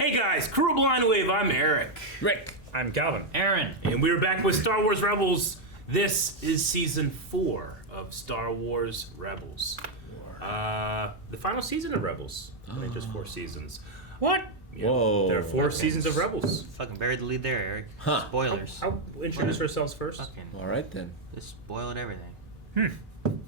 Hey guys, Crew of Blind Wave, I'm Eric. Rick. I'm Calvin. Aaron. And we're back with Star Wars Rebels. This is season 4 of Star Wars Rebels. The final season of Rebels. I think there's 4 seasons. What? Yeah, Whoa. there are 4 seasons of Rebels. Fucking buried the lead there, Eric. Huh. Spoilers. I'll introduce ourselves first. Fucking All right then. just spoiled everything.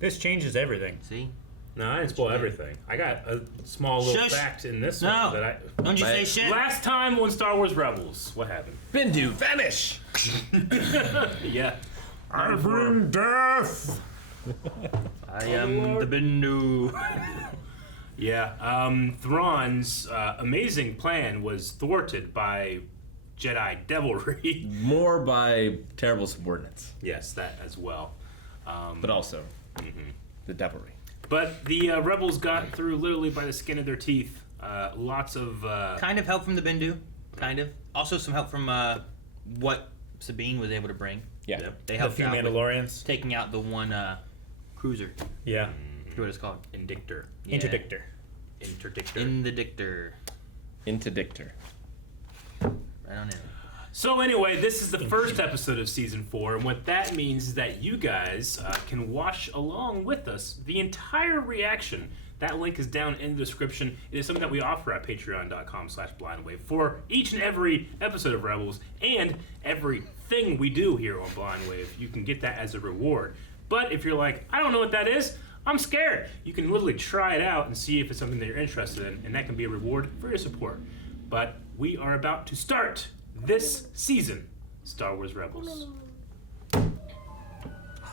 This changes everything. See? No, I didn't spoil everything. I got a small little Shush. fact in this No. one that Don't you say Right. shit. Last time on Star Wars Rebels, what happened? Bindu, vanish! Yeah. I bring death! I am the Bindu. Yeah, Thrawn's amazing plan was thwarted by Jedi devilry. More by terrible subordinates, Yes, that as well. but also the devilry. But the Rebels got through literally by the skin of their teeth. Lots of... Kind of help from the Bindu. Kind of. Also some help from what Sabine was able to bring. Yeah. Yep. They The helped few out with Mandalorians. taking out the one cruiser. Yeah. I forget what it's called. Indictor. Yeah. Interdictor. Interdictor. In the Dictor. Interdictor. Right on in. So anyway, this is the first episode of Season 4, and what that means is that you guys can watch along with us the entire reaction. That link is down in the description. It is something that we offer at patreon.com/blindwave for each and every episode of Rebels and everything we do here on Blind Wave. You can get that as a reward. But if you're like, I don't know what that is, I'm scared, you can literally try it out and see if it's something that you're interested in, and that can be a reward for your support. But we are about to start this season, Star Wars Rebels.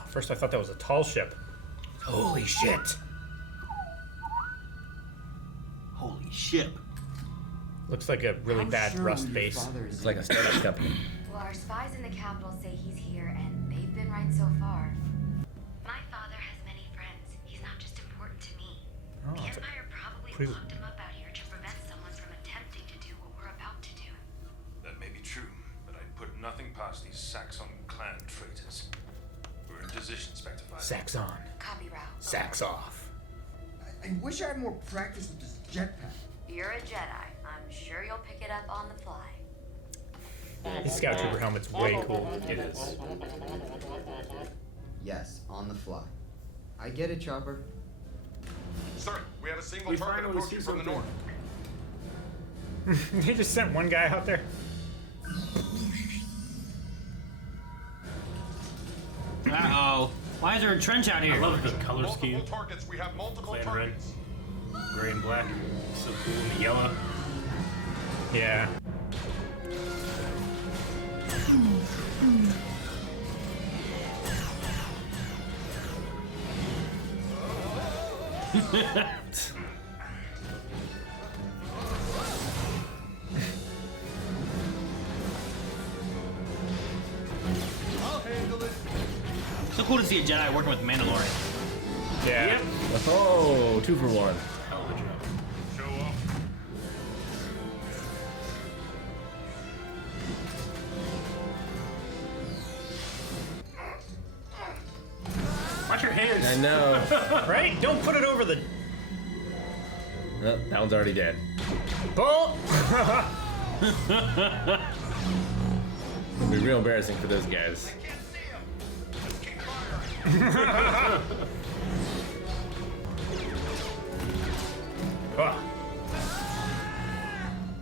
First I thought that was a tall ship. Holy shit! Holy shit. Looks like a really bad rust base. It's like a startup company. Well, our spies in the capital say he's here, and they've been right so far. My father has many friends. He's not just important to me. Oh, The it's a Empire probably pretty- locked him up out here to prevent someone from attempting to do what we're about to do. That may be true, but I'd put nothing past these Saxon clan traitors. We're in position, Spectre Five. Sax on. Copy route. Sax off. I wish I had more practice with this jetpack. You're a Jedi. I'm sure you'll pick it up on the fly. His Scout Trooper helmet's way cool. It is. Yes, on the fly. I get it, Chopper. Sir, we have a single We target finally approaching see from the something. north. They just sent one guy out there. Uh-oh. Why is there a trench out here? I love the color Multiple scheme. targets. We have multiple Clan targets. Gray and black. So cool in the yellow. Yeah. So cool to see a Jedi working with Mandalore. Yeah. Yep. Oh, 2 for 1. Hell of a job. Show up. Watch your hands. I know. Right? Don't put it over the Oh, that one's already dead. bolt! It'll be real embarrassing for those guys. Can't see him. Just keep firing. Ah.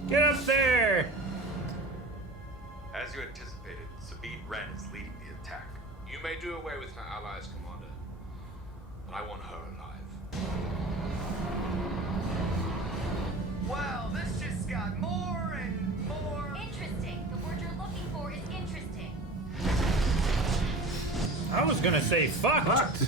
Get up there! As you anticipated, Sabine Wren is leading the attack. You may do away with her allies, Commander, but I want her alive. Wow, this just got more and more. Interesting. The word you're looking for is interesting. I was gonna say fucked.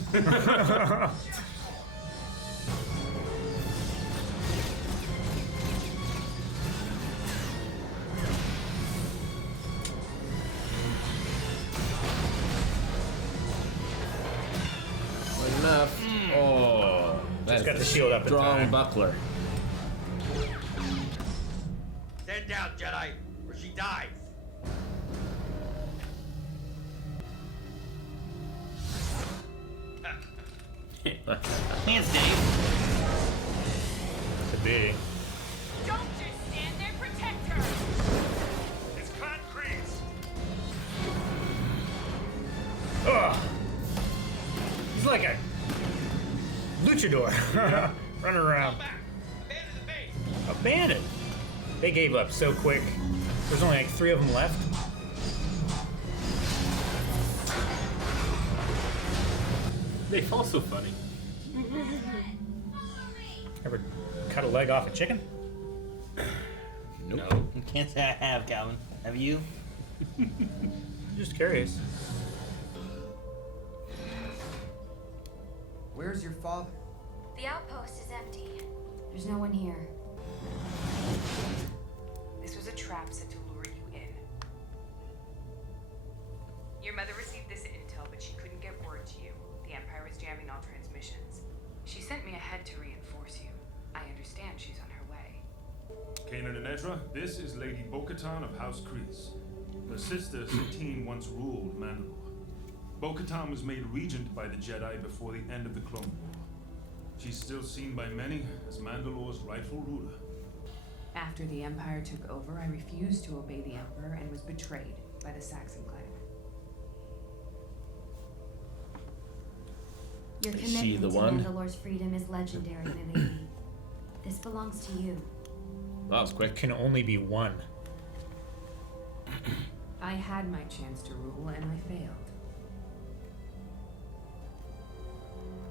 Wasn't enough. Oh, that's got the shield up in strong time. buckler. Stand down, Jedi, or she dies. Hands, Dave. Could be. Don't just stand there. Protect luchador. Running around. Abandoned. They gave up so quick. There's only like 3 of them left. They fall so funny. Ever cut a leg off a chicken? No. Can't say I have, Calvin. Have you? Just curious. Where's your father? The outpost is empty. There's no one here. This was a trap set to lure you in. Your mother received this intel, but she couldn't get word to you. The Empire was jamming all transmissions. She sent me ahead to reinforce you. I understand she's on her way. Kanan and Ezra, this is Lady Bo-Katan of House Kreese. Her sister, Sabine, once ruled Mandalore. Bo-Katan was made regent by the Jedi before the end of the Clone War. She's still seen by many as Mandalore's rightful ruler. After the Empire took over, I refused to obey the Emperor and was betrayed by the Saxon clan. Your Is she commitment the to one? Mandalore's freedom is legendary, my lady. This belongs to you. That was quick. Can only be one. I had my chance to rule and I failed.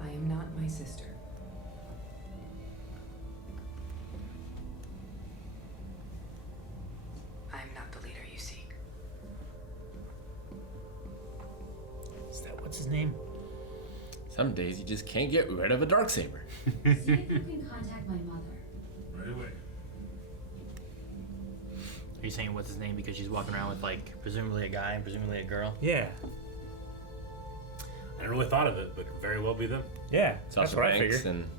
I am not my sister. I am not the leader you seek. Is that what's his name? Some days you just can't get rid of a darksaber. See if you can contact my mother. Right away. Are you saying what's his name because she's walking around with, like, presumably a guy and presumably a girl? Yeah. I never really thought of it, but could very well be them. Yeah. It's That's also what I Banks figured. and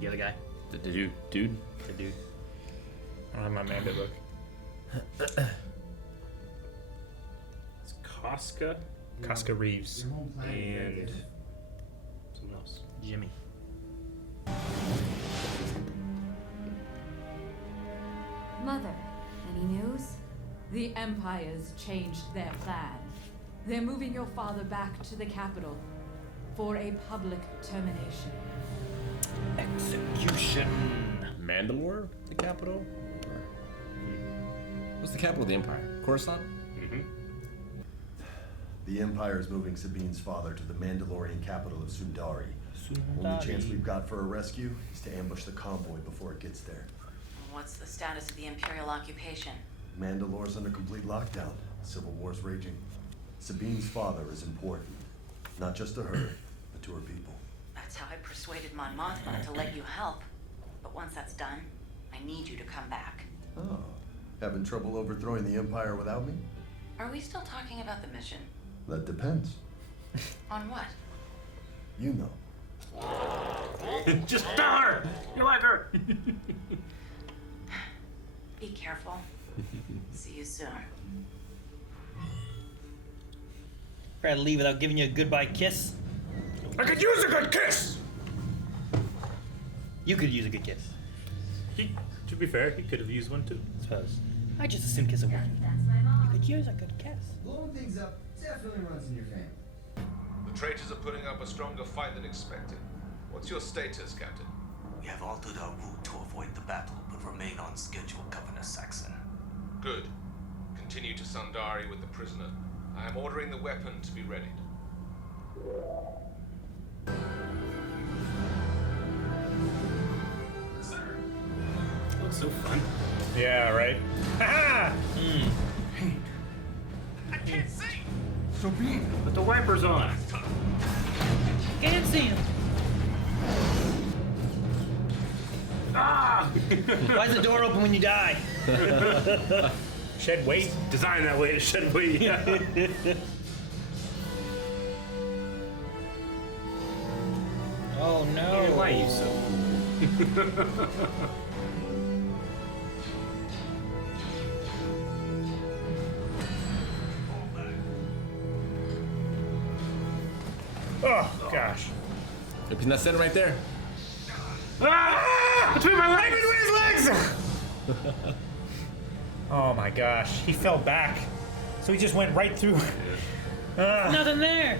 The other guy? the dude. The dude. I don't have my Mando book. It's Casca Casca Reeves. Your home planet. and someone else. Jimmy. Mother, any news? The Empire's changed their plan. They're moving your father back to the capital for a public termination. Execution. Mandalore, the capital? What's the capital of the Empire? Coruscant? Mm-hmm. The Empire is moving Sabine's father to the Mandalorian capital of Sundari. Only chance we've got for a rescue is to ambush the convoy before it gets there. What's the status of the Imperial occupation? Mandalore's under complete lockdown. Civil war's raging. Sabine's father is important. Not just to her, but to her people. That's how I persuaded Mon Mothma to let you help. But once that's done, I need you to come back. Oh. Having trouble overthrowing the Empire without me? Are we still talking about the mission? That depends. On what? You know. Just tell her! You like her! Be careful. See you soon. Try to leave without giving you a goodbye kiss. I could use a good kiss! You could use a good kiss. To be fair, he could have used one too. I suppose. I just assume kiss a woman. That's my mom. You could use a good kiss. Blowing things up definitely runs in your family. The traitors are putting up a stronger fight than expected. What's your status, Captain? We have altered our route to avoid the battle, but remain on schedule, Governor Saxon. Good. Continue to Sundari with the prisoner. I am ordering the weapon to be readied. Looks so fun. Yeah, right? Ha I can't see! Sabine! Put the wipers on. Can't see him. Ah! Why is the door open when you die? Shed weight. Designed that way to shed weight. Oh no. Why are you so? Oh, gosh. Yep, he's not sitting right there. Ah! Between my legs! Between his legs! Oh my gosh. He fell back. So he just went right through. Nothing there.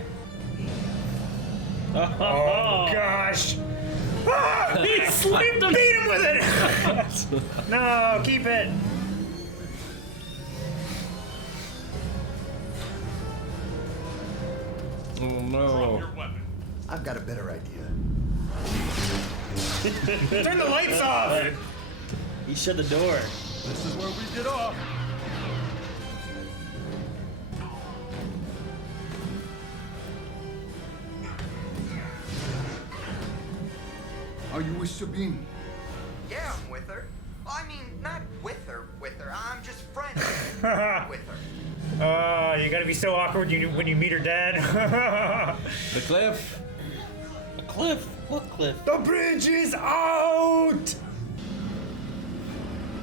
Oh gosh. He slipped him! Beat him with it! No, keep it! Oh no. I've got a better idea. Turn the lights off! He shut the door. This is where we get off. Are you with Sabine? Yeah, I'm with her. I mean, not with her. I'm just friends with her. You gotta be so awkward when you meet her dad. The cliff. A cliff? What cliff? The bridge is out!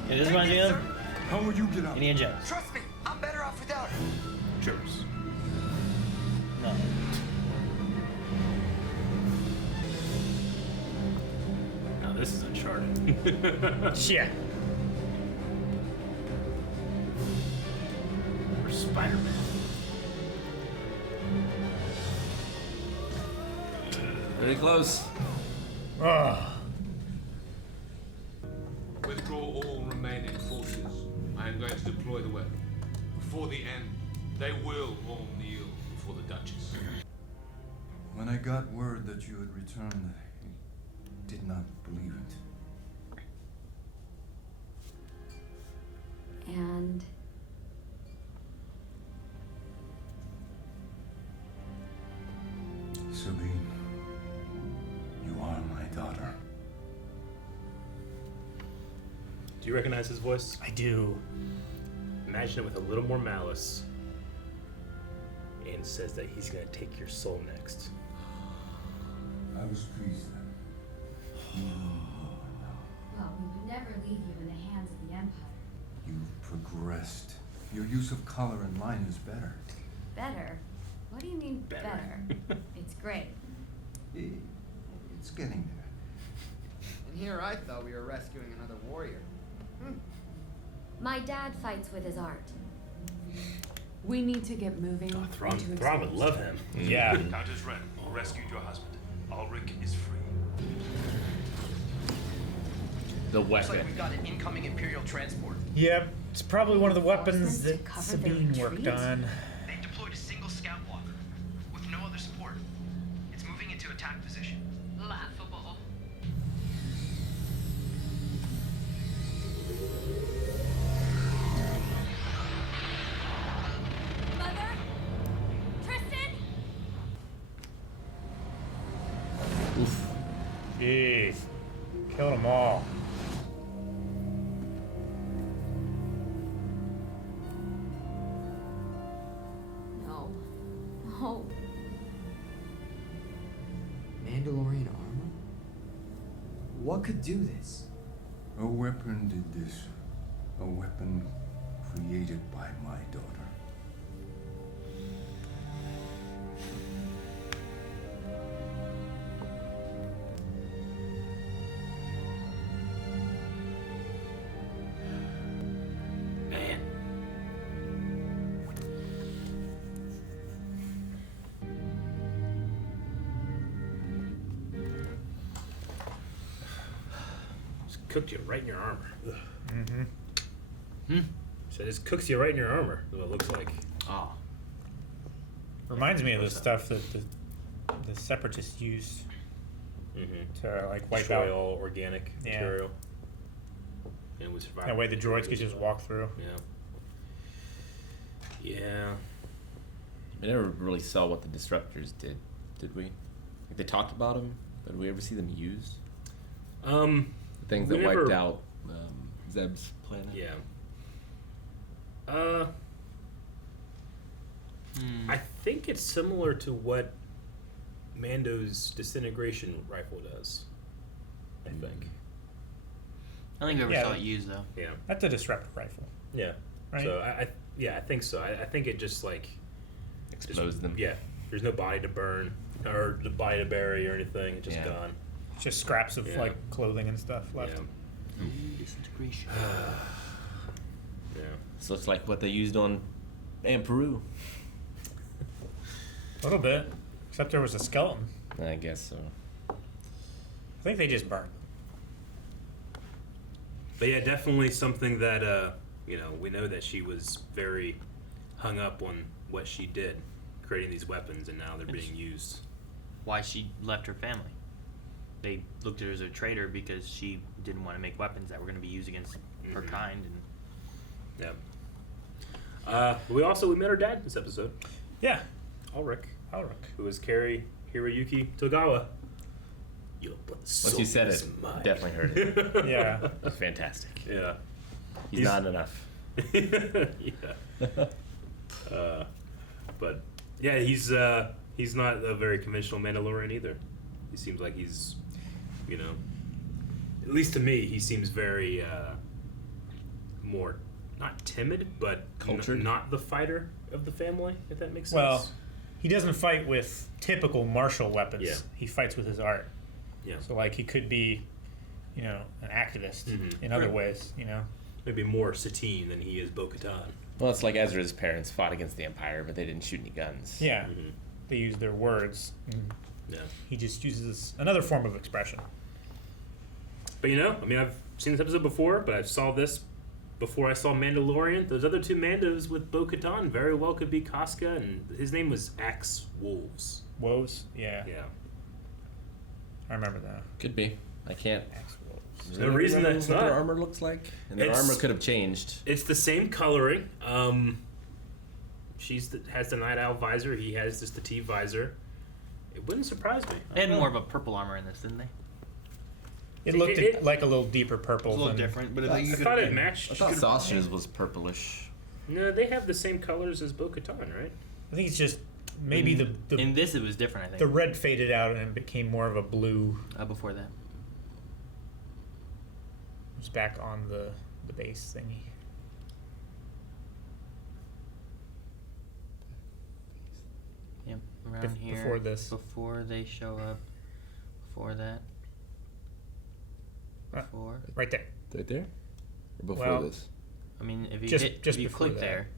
Yeah, this reminds me of How will you get out? Indiana Jones. Trust me, I'm better off without her. Cheers. No. Now this is Uncharted. Yeah. Or Spider-Man. Very close. Withdraw all remaining forces. I am going to deploy the weapon. Before the end, they will all kneel before the Duchess. When I got word that you had returned, I did not believe it. And Sabine, you are my daughter. Do you recognize his voice? I do. Imagine it with a little more malice. And says that he's gonna take your soul next. I was pleased. well, we would never leave you in the hands of the Empire. You've progressed. Your use of color and line is better. Better? What do you mean better? It's great. It's getting there. And here I thought we were rescuing another warrior. My dad fights with his art. We need to get moving. Thrawn into would love him. Yeah. Countess Ren rescued your husband. Ulrich is free. The Looks weapon. like we've got an incoming Imperial transport. Yep. It's probably one of the weapons that cover their Sabine worked retreat? on. They deployed a single scout walker with no other support. It's moving into attack position. Laughable. Mother? Tristan? Jeez. Killed them all. No. No. Mandalorian armor? What could do this? A weapon did this. A weapon created by my daughter. Man. Just cooked you right in your armor. Mm-hmm. So it just cooks you right in your armor, is what it looks like. Oh. Reminds me of the stuff that the Separatists used to like wipe Destroy out. all organic Yeah. material. And we survive. That way the droids could just walk through. Yeah. Yeah. We never really saw what the disruptors did we? Like they talked about them, but did we ever see them used? The things that wiped out Zeb's planet. Yeah. I think it's similar to what Mando's disintegration rifle does. I think. I think we ever Yeah. saw it used though. Yeah. That's a disruptor rifle. Yeah. Right? So I think so. I think it just like Expose them. Yeah. There's no body to burn or the body to bury or anything. It's just gone. Just scraps of Yeah. like clothing and stuff left. Yeah. Disintegration. Yeah. So it's like what they used on Peru. A little bit. Except there was a skeleton. I guess so. I think they just burned them. But yeah, definitely something that, we know that she was very hung up on what she did, creating these weapons, and now they're being used. Why she left her family. They looked at her as a traitor because she didn't want to make weapons that were going to be used against her kind. And we met her dad this episode. Yeah. Ulrich. Who was Kari Hiroyuki Togawa. Once you said it, definitely heard it. Yeah. It's fantastic. Yeah. He's not enough. Yeah. But yeah, he's not a very conventional Mandalorian either. He seems like he's, at least to me, he seems very more not timid, but cultured. Not the fighter of the family. If that makes sense. Well, he doesn't fight with typical martial weapons. Yeah. He fights with his art. Yeah. So like he could be, an activist in other ways. Maybe more Satine than he is Bo-Katan. Well, it's like Ezra's parents fought against the Empire, but they didn't shoot any guns. Yeah. They use their words. Yeah. He just uses another form of expression. But I've seen this episode before, but I saw this before I saw Mandalorian. Those other two Mandos with Bo-Katan very well could be Casca, and his name was Axe Wolves. Wolves? Yeah. Yeah. I remember that. Could be. I can't. There's no reason that it's what not. their armor looks like, and their armor could have changed. It's the same coloring. She has the Night Owl visor. He has just the T visor. It wouldn't surprise me. they had more of a purple armor in this, didn't they? It looked like a little deeper purple. It's a little different, but I thought it matched. I thought Sausage's was purplish. No, they have the same colors as Bo-Katan, right? I think it's just maybe the in this it was different. I think the red faded out and became more of a blue. Before that, It's back on the base thingy. Yep, around here. Before this. Before they show up. Before that. Before. Right there. Right there? Or before this? I mean, if you just if you before click that. there.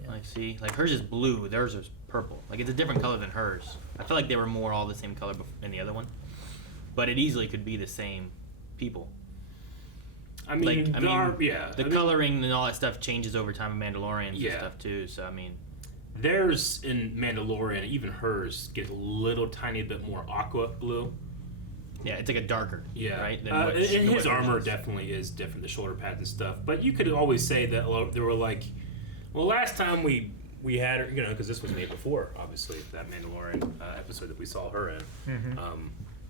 Yeah. Like, see? Like, hers is blue, theirs is purple. Like, it's a different color than hers. I feel like they were more all the same color in the other one. But it easily could be the same people. I mean, the coloring and all that stuff changes over time in Mandalorian and stuff, too. So, I mean... Theirs in Mandalorian, even hers, gets a little tiny bit more aqua blue. Yeah, it's like a darker, right? Than And his armor definitely is different, the shoulder pads and stuff. But you could always say that they were like, well, last time we had her, because this was made before, obviously, that Mandalorian episode that we saw her in.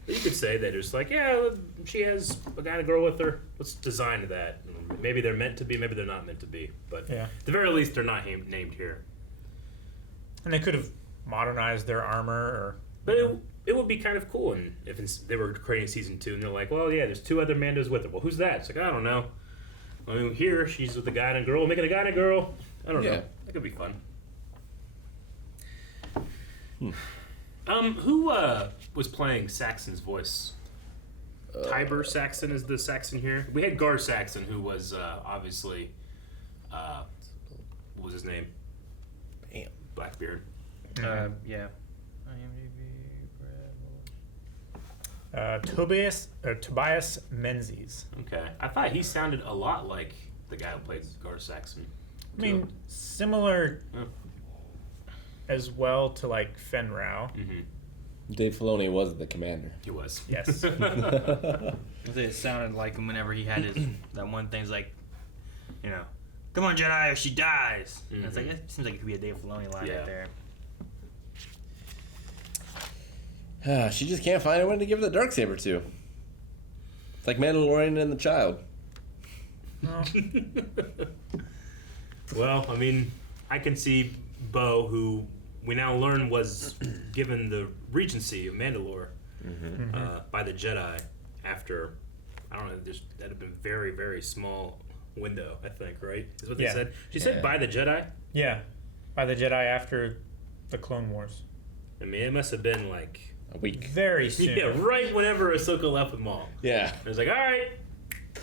But you could say that it's like, yeah, she has a guy and a girl with her. Let's design that. Maybe they're meant to be, maybe they're not meant to be. But at the very least, they're not named here. And they could have modernized their armor, But it would be kind of cool, and if they were creating season 2, and they're like, well, yeah, there's 2 other Mandos with her. Well, who's that? It's like, I don't know. I mean, here she's with a guy and a girl. We're making a guy and a girl. I don't know. That could be fun. Who was playing Saxon's voice? Tiber Saxon is the Saxon here. We had Gar Saxon, who was obviously, what was his name? Bam. Blackbeard. Yeah. Tobias Menzies. Okay. I thought he sounded a lot like the guy who played Gar Saxon. I mean, similar as well to like Fen Rao. Dave Filoni was the commander. He was. Yes. It sounded like him whenever he had his that one thing's like, come on Jedi or she dies. And it's like it seems like it could be a Dave Filoni line right there. She just can't find anyone to give the Darksaber to. It's like Mandalorian and the child. No. Well, I mean, I can see Bo, who we now learn was given the regency of Mandalore by the Jedi after, I don't know, that had been very, very small window, I think, right? Is what they said. She said by the Jedi? Yeah, by the Jedi after the Clone Wars. I mean, it must have been like a week. Very soon. Yeah, right whenever Ahsoka left with Maul. Yeah. It was like, all right,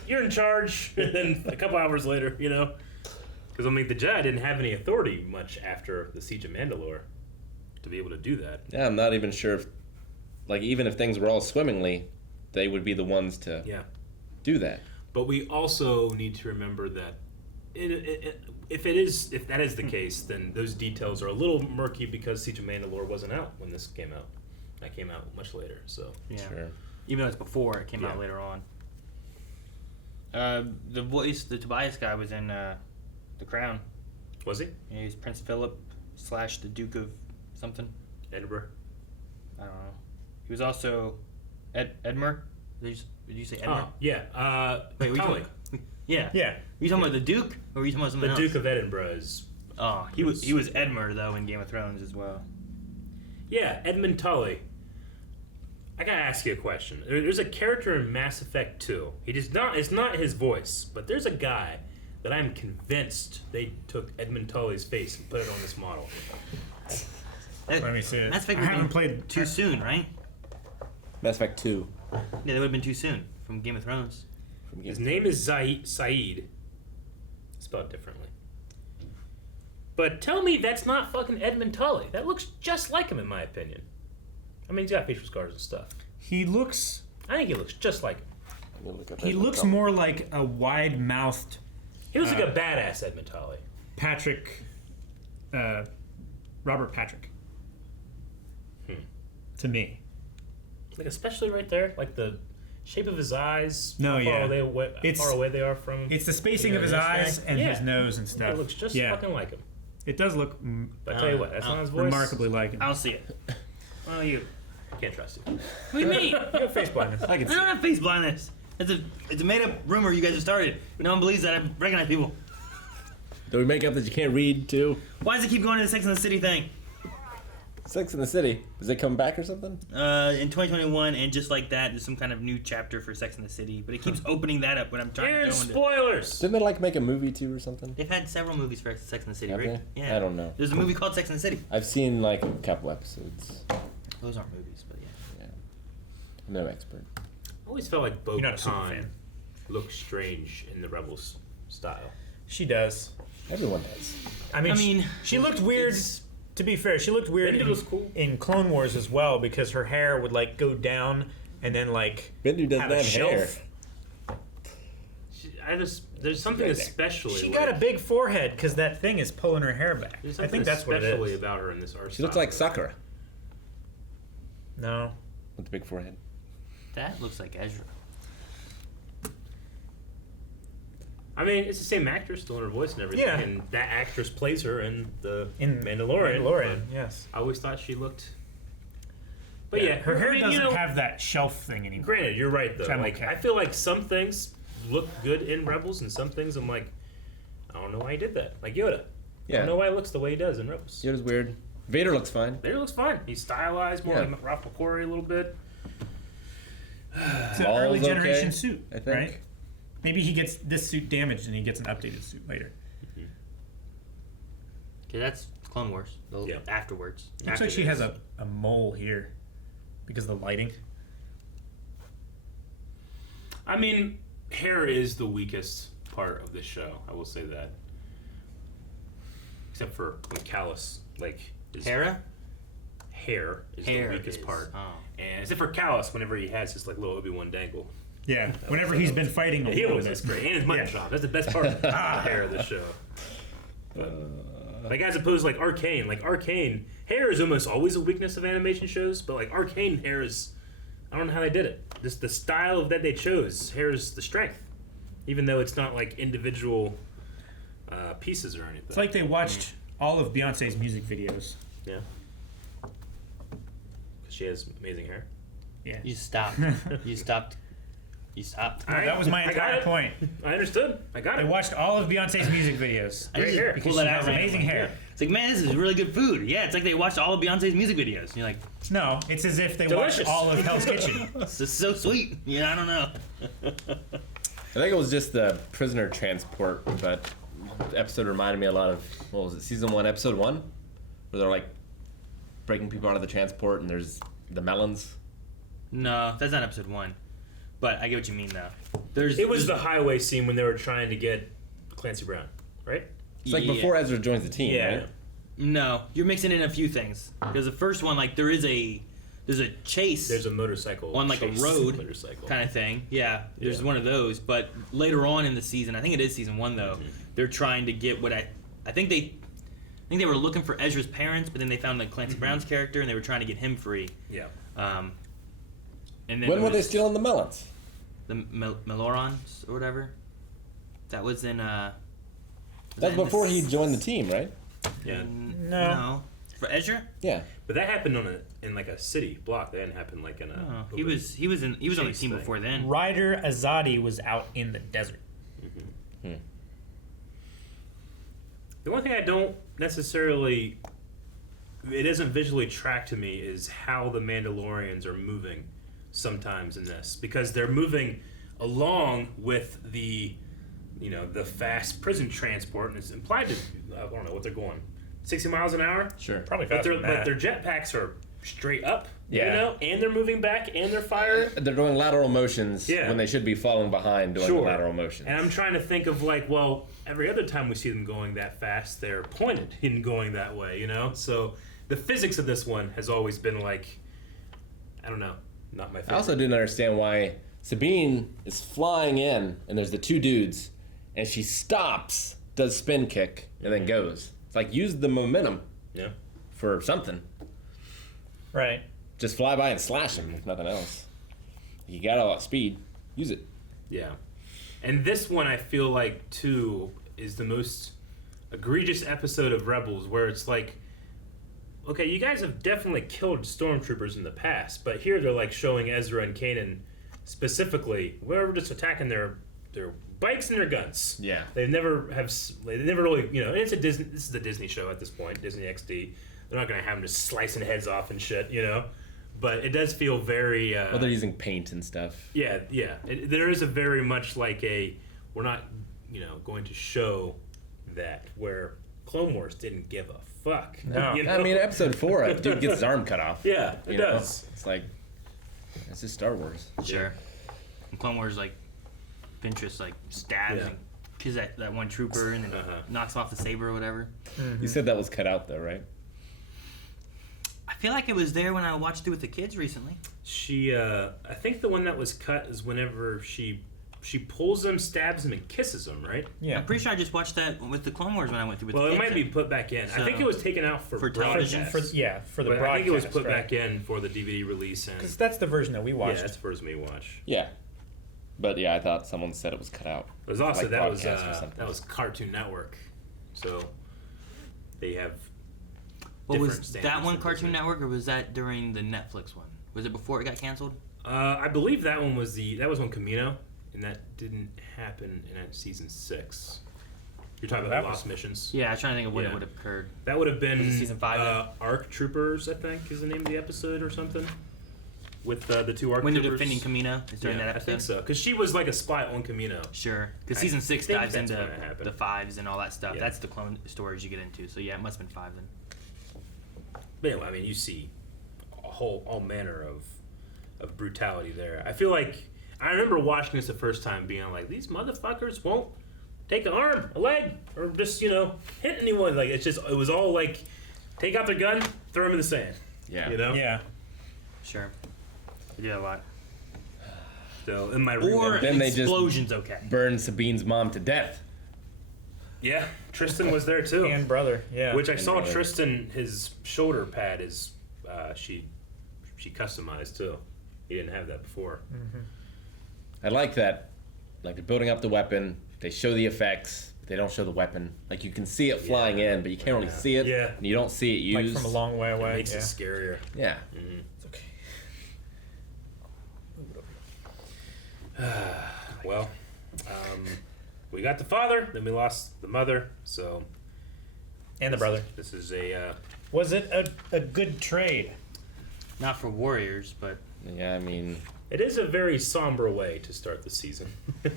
you're in charge. And then a couple hours later, Because, I mean, the Jedi didn't have any authority much after the Siege of Mandalore to be able to do that. Yeah, I'm not even sure if like even if things were all swimmingly, they would be the ones to do that. But we also need to remember that if that is the case, then those details are a little murky because Siege of Mandalore wasn't out when this came out. That came out much later, so Even though it's before it came out later on. The Tobias guy was in The Crown. Was he? Yeah, he's Prince Philip / the Duke of something. Edinburgh. I don't know. He was also Edmer. Did you say Edmer? Wait, Tully. Yeah. Were you talking about the Duke, or were you talking about something else? The Duke of Edinburgh is. Oh, he was Edmer though in Game of Thrones as well. Yeah, Edmund Tully. I gotta ask you a question. There's a character in Mass Effect 2. It's not his voice, but there's a guy that I'm convinced they took Edmund Tully's face and put it on this model. Let me see it. Mass Effect I haven't played too soon, right? Mass Effect 2. Yeah, that would have been too soon from Game of Thrones. His name is Saeed. Spelled differently. But tell me that's not fucking Edmund Tully. That looks just like him in my opinion. I mean, he's got facial scars and stuff. I think he looks just like him. He looks more like a wide-mouthed... He looks like a badass Edmund Tully. Robert Patrick. To me. Like, especially right there, like the shape of his eyes. No, how far away they are from him. It's the spacing of his eyes and his nose and stuff. It looks just fucking like him. It does look... But I tell you what, that's not his voice. Remarkably like him. I'll see it. Well, you can't trust you. What do you mean? You have face blindness. I don't have face blindness. It's a made up rumor you guys have started. No one believes that I recognize people. Do we make up that you can't read too? Why does it keep going to the Sex and the City thing? Sex in the City. Does it come back or something? In 2021, and just like that, there's some kind of new chapter for Sex and the City. But it keeps opening that up when I'm trying to go into... spoilers! Didn't they like make a movie too or something? They've had several movies for Sex and the City, Have right? they? Yeah. I don't know. There's a movie called Sex and the City. I've seen like a couple episodes. Those aren't movies, but yeah. I'm no expert. I always felt like You're not a super Bo-Katan fan. looked strange in the Rebels style. She does. Everyone does. I mean, she looked weird. To be fair, she looked weird in Clone Wars as well because her hair would like go down and then like Bendu doesn't have hair. There's something especially. She got a big forehead because that thing is pulling her hair back. There's I think that's what it especially is. about her in this art. She looks like Sakura. No. With the big forehead. That looks like Ezra. I mean, it's the same actress doing her voice and everything, Yeah. and that actress plays her in Mandalorian. Mandalorian, yes. I always thought she looked. But yeah, her hair I mean, doesn't have that shelf thing anymore. Granted, you're right though. Which I'm Like okay. I feel like some things look good in Rebels, and some things I'm like, I don't know why he did that. Like Yoda. I Yeah. don't know why he looks the way he does in Rebels. Yoda's weird. Vader looks fine. Vader looks fine. He's stylized more like Ralph McQuarrie a little bit. It's an Ball's early generation okay, suit, I think. right? Maybe he gets this suit damaged and he gets an updated suit later. Okay, that's Clone Wars. Afterwards. Looks like she has a mole here because of the lighting. I mean, hair is the weakest part of this show. I will say that. Except for when Callus, Hera? Hair is the weakest part. Oh. And except for Callus, whenever he has his little Obi-Wan dangle. Yeah, whenever he's been fighting a He little always bit. looks great. And his mutton chop. That's the best part of the hair of the show. But, as opposed to Arcane. Arcane, hair is almost always a weakness of animation shows, but Arcane hair is, I don't know how they did it. The style that they chose, hair is the strength. Even though it's not individual pieces or anything. It's like they watched all of Beyonce's music videos. Yeah. Because she has amazing hair. Yeah. You stopped. You stopped. That was my entire point. I understood. I got it. They watched all of Beyonce's music videos. I just Because pulled she that has out. amazing hair. It's like, man, this is really good food. Yeah, it's like they watched all of Beyonce's music videos. And you're like, No, it's as if they Delicious. watched all of Hell's Kitchen. this is so sweet. Yeah, I don't know. I think it was just the prisoner transport, but the episode reminded me a lot of, what was it, season 1, episode 1? Where they're breaking people out of the transport and there's the melons. No, that's not episode 1. But I get what you mean, though. It was the highway scene when they were trying to get Clancy Brown, right? It's before Ezra joins the team, right? No, you're mixing in a few things. Because the first one, there's there's a chase. There's a motorcycle on like a road kind of thing. Yeah, there's one of those. But later on in the season, I think it is season 1 though. They're trying to get what I think they were looking for Ezra's parents, but then they found like Clancy Brown's character, and they were trying to get him free. Yeah. And then When were they stealing the melons? The Melorons or whatever. That was in. That's before he joined the team, right? Yeah. No. For Ezra? Yeah. But that happened in like a city block. That didn't happen like in a. Oh, he was on the team before then. Ryder Azadi was out in the desert. The one thing I don't necessarily, it isn't visually tracked to me, is how the Mandalorians are moving sometimes in this, because they're moving along with the fast prison transport, and it's implied to, I don't know what they're going, 60 miles an hour? Sure. Probably But faster than that. their jetpacks are straight up, Yeah. and they're moving back, and they're firing. They're doing lateral motions when they should be falling behind doing the lateral motions. And I'm trying to think of every other time we see them going that fast, they're pointed in going that way, So the physics of this one has always been like, I don't know, not my favorite. I also didn't understand why Sabine is flying in, and there's the two dudes, and she stops, does spin kick, and then goes. It's like, use the momentum for something. Right. Just fly by and slash him, if nothing else. You got all that speed, use it. Yeah. And this one, I feel like, too, is the most egregious episode of Rebels, where it's like, okay, you guys have definitely killed stormtroopers in the past, but here they're like showing Ezra and Kanan specifically, we're just attacking their bikes and their guns. Yeah. They never really, and it's this is a Disney show at this point, Disney XD. They're not going to have them just slicing heads off and shit, But it does feel very... well, they're using paint and stuff. Yeah. There is a very much like we're not, going to show that, where Clone Wars didn't give a fuck. No. I mean, episode 4, a dude gets his arm cut off. Yeah, it does. It's like, it's just Star Wars. Sure. And Clone Wars, Ventress, stabs and kills that one trooper and then knocks off the saber or whatever. You said that was cut out, though, right? I feel like it was there when I watched it with the kids recently. She, I think the one that was cut is whenever she pulls him, stabs him, and kisses him, right? Yeah. I'm pretty sure I just watched that with the Clone Wars when I went through with the kids. Well, it might be put back in. I think it was taken out for television. For the broadcast. I think it was put back in for the DVD release. Because that's the version that we watched. Yeah, that's the version we watched. Yeah. But yeah, I thought someone said it was cut out. It was also that was Cartoon Network, so they have. Well, was that one Cartoon Network, or was that during the Netflix one? Was it before it got canceled? I believe that one was on Camino, and that didn't happen in season 6. You're talking about Lost Missions. Yeah, I was trying to think of when it would have occurred. That would have been season 5. ARC Troopers, I think, is the name of the episode or something. With the two ARC when Troopers. They're defending Camino, is during that episode. I think so, because she was like a spy on Camino. Sure, because season 6 dives into the 5s and all that stuff. Yeah. That's the clone stories you get into. So yeah, it must have been 5 then. But anyway, I mean, you see all manner of brutality there. I feel like I remember watching this the first time, being like, these motherfuckers won't take an arm, a leg, or just hit anyone. Like it was all like, take out their gun, throw them in the sand. Yeah. Yeah. Sure. They do that a lot. So in my or then explosions, they just okay. burn Sabine's mom to death. Yeah, Tristan was there too. And brother, yeah. Which I saw Tristan, his shoulder pad is she customized too. He didn't have that before. Mm-hmm. I like that. Like they're building up the weapon. They show the effects. They don't show the weapon. Like you can see it flying in, but you can't really see it. Yeah. And you don't see it used. Like from a long way away. It makes it scarier. Yeah. Mm-hmm. It's okay. Well, we got the father, then we lost the mother, so. And the brother. This is a. Was it a good trade? Not for Warriors, but. Yeah, I mean. It is a very somber way to start the season.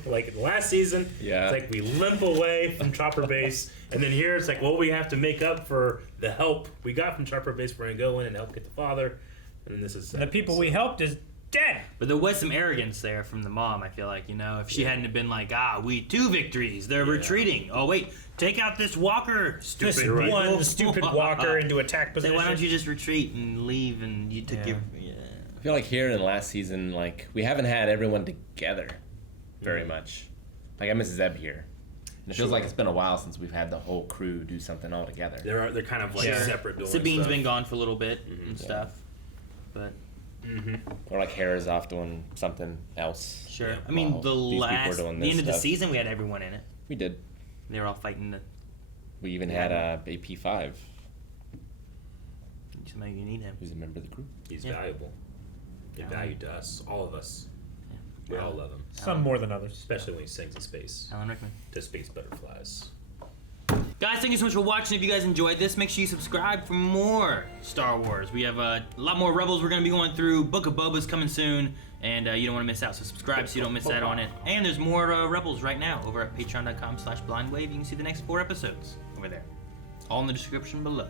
Like last season, it's like we limp away from Chopper Base, and then here it's like, well, we have to make up for the help we got from Chopper Base. We're going to go in and help get the father, and then this is... And the people we helped is dead! But there was some arrogance there from the mom, I feel like, if she hadn't have been like, we 2 victories, they're retreating. Oh, wait, take out this walker, stupid. This one stupid walker into attack position. So why don't you just retreat and leave and you took your... Yeah. I feel like here in last season, like we haven't had everyone together very much. Like I miss Zeb here. And it feels like it's been a while since we've had the whole crew do something all together. They're kind of like separate doing Sabine's stuff. been gone for a little bit and stuff, but or like Hera's off doing something else. Sure. Yeah, I mean, the end of the stuff. season, we had everyone in it. We did. They were all fighting. We even had AP5. Somebody you need him. Who's a member of the crew. He's valuable. He's valued to us, all of us. We all love him. Some more than others. Especially when he sings in space. Alan Rickman. To space butterflies. Guys, thank you so much for watching. If you guys enjoyed this, make sure you subscribe for more Star Wars. We have a lot more Rebels we're going to be going through. Book of Boba's coming soon, and you don't want to miss out. So subscribe so you don't miss out on it. And there's more Rebels right now over at patreon.com/blindwave. You can see the next 4 episodes over there. All in the description below.